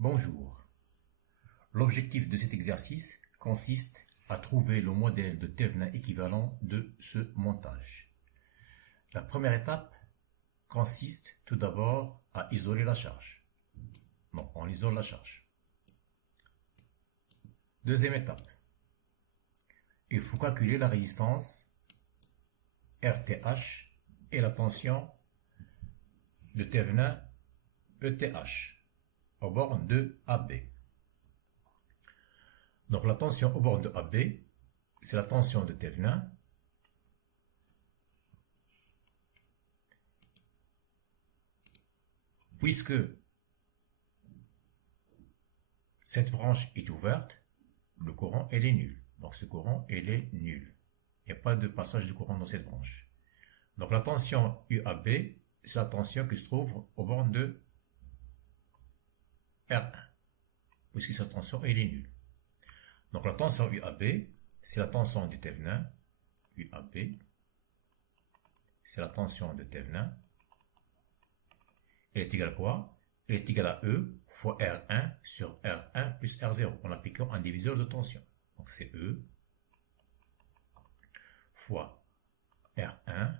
Bonjour. L'objectif de cet exercice consiste à trouver le modèle de Thevenin équivalent de ce montage. La première étape consiste tout d'abord à isoler la charge. Donc, on isole la charge. Deuxième étape, il faut calculer la résistance RTH et la tension de Thevenin ETH aux bornes de AB. Donc la tension aux bornes de AB, c'est la tension de Thevenin puisque cette branche est ouverte, le courant elle est nul. Donc ce courant elle est nul. Il n'y a pas de passage de courant dans cette branche. Donc la tension UAB, c'est la tension qui se trouve aux bornes de R1, puisque cette tension elle est nulle. Donc la tension UAB, c'est la tension du Thevenin. UAB, c'est la tension de Thevenin. Elle est égale à quoi? Elle est égale à E fois R1 sur R1 plus R0 en appliquant un diviseur de tension. Donc c'est E fois R1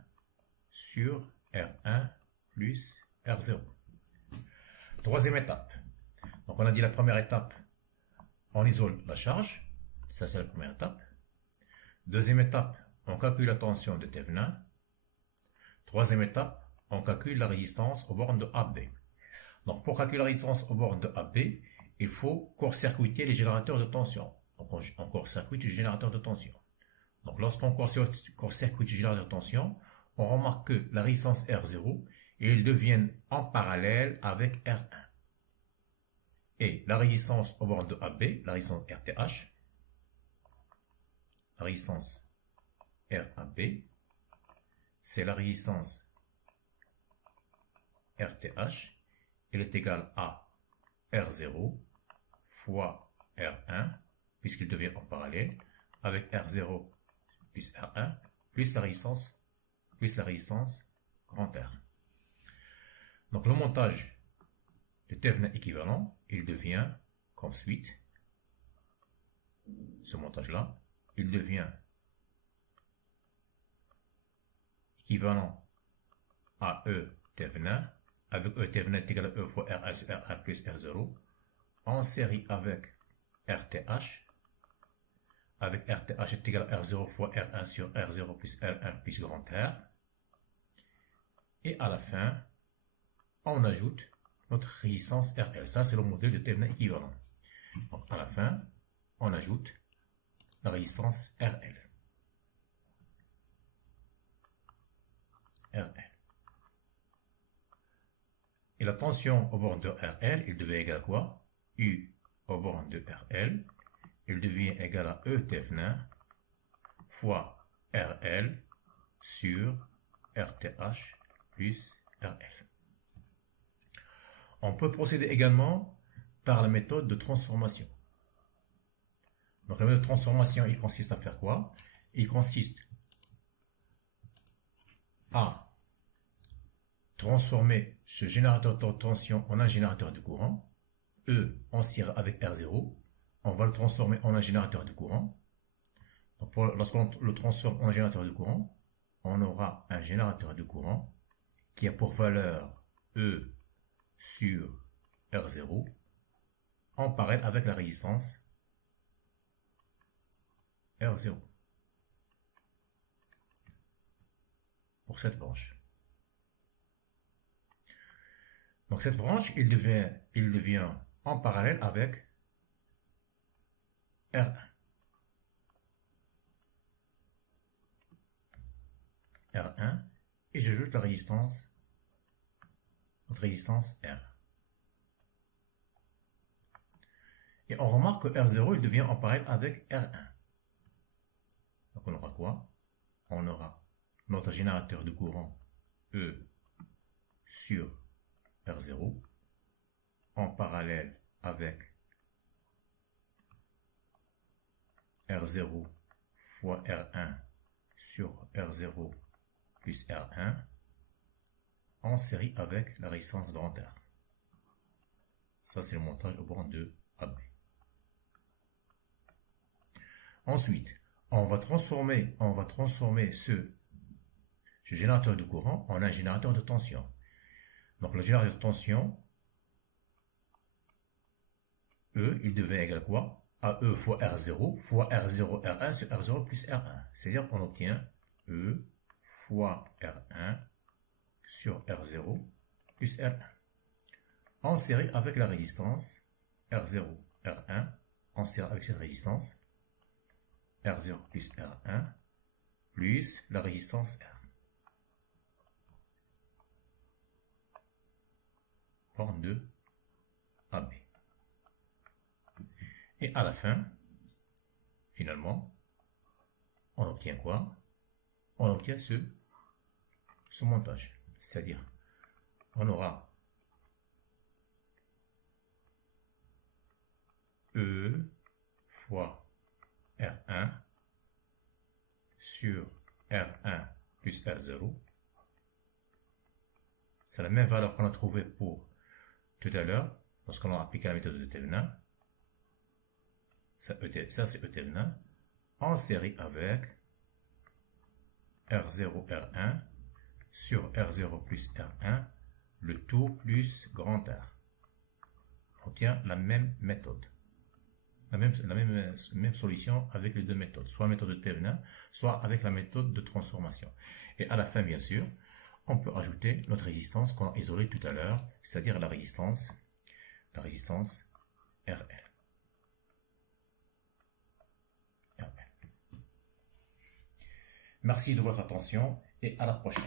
sur R1 plus R0. Troisième étape. Donc on a dit la première étape, on isole la charge. Ça c'est la première étape. Deuxième étape, on calcule la tension de Thevenin. Troisième étape, on calcule la résistance aux bornes de AB. Donc pour calculer la résistance aux bornes de AB, il faut court-circuiter les générateurs de tension. Donc on court-circuite le générateur de tension. Donc lorsqu'on court-circuite le générateur de tension, on remarque que la résistance R0, ils deviennent en parallèle avec R1. Et la résistance aux bornes de AB, la résistance RTH, la résistance RAB, c'est la résistance RTH, elle est égale à R0 fois R1, puisqu'il devient en parallèle, avec R0 plus R1, plus la résistance grand R. Donc le montage de Thevenin équivalent, il devient comme suite. Ce montage-là, il devient équivalent à E Thevenin, avec E Thevenin est égal à E fois R1 sur R1 plus R0, en série avec RTH, avec RTH est égal à R0 fois R1 sur R0 plus R1 plus grand R, et à la fin, on ajoute notre résistance RL. Ça, c'est le modèle de Thevenin équivalent. Donc, à la fin, on ajoute la résistance RL. Et la tension au borne de RL, il devient égal à quoi? U au borne de RL, il devient égal à E Thevenin fois RL sur RTH plus RL. On peut procéder également par la méthode de transformation. Donc la méthode de transformation, il consiste à faire quoi? Il consiste à transformer ce générateur de tension en un générateur de courant. E en série avec R0. On va le transformer en un générateur de courant. Lorsqu'on le transforme en un générateur de courant, on aura un générateur de courant qui a pour valeur E sur R0 en parallèle avec la résistance R0 pour cette branche. Donc cette branche, il devient en parallèle avec R1. R1 et j'ajoute la résistance, notre résistance R. Et on remarque que R0 il devient en parallèle avec R1. Donc on aura quoi? On aura notre générateur de courant E sur R0 en parallèle avec R0 fois R1 sur R0 plus R1 en série avec la résistance grand R. Ça, c'est le montage au borne de AB. Ensuite, on va transformer ce générateur de courant en un générateur de tension. Donc, le générateur de tension, E, il devient égal à quoi? À E fois R0 fois R0, R1 sur R0 plus R1. C'est-à-dire qu'on obtient E fois R1 sur R0 plus R1. En série avec la résistance R0, R1, en série avec cette résistance R0 plus R1 plus la résistance R. Borne de AB. Et à la fin, finalement, on obtient quoi? On obtient ce montage. C'est-à-dire, on aura E fois R1 sur R1 plus R0. C'est la même valeur qu'on a trouvée pour tout à l'heure, lorsqu'on a appliqué la méthode de Thevenin. Ça c'est E Thevenin, en série avec R0, R1 sur R0 plus R1, le tout plus grand R. On obtient la même méthode. La même solution avec les deux méthodes, soit la méthode de Thevenin, soit avec la méthode de transformation. Et à la fin, bien sûr, on peut ajouter notre résistance qu'on a isolée tout à l'heure, c'est-à-dire la résistance RL. Merci de votre attention et à la prochaine.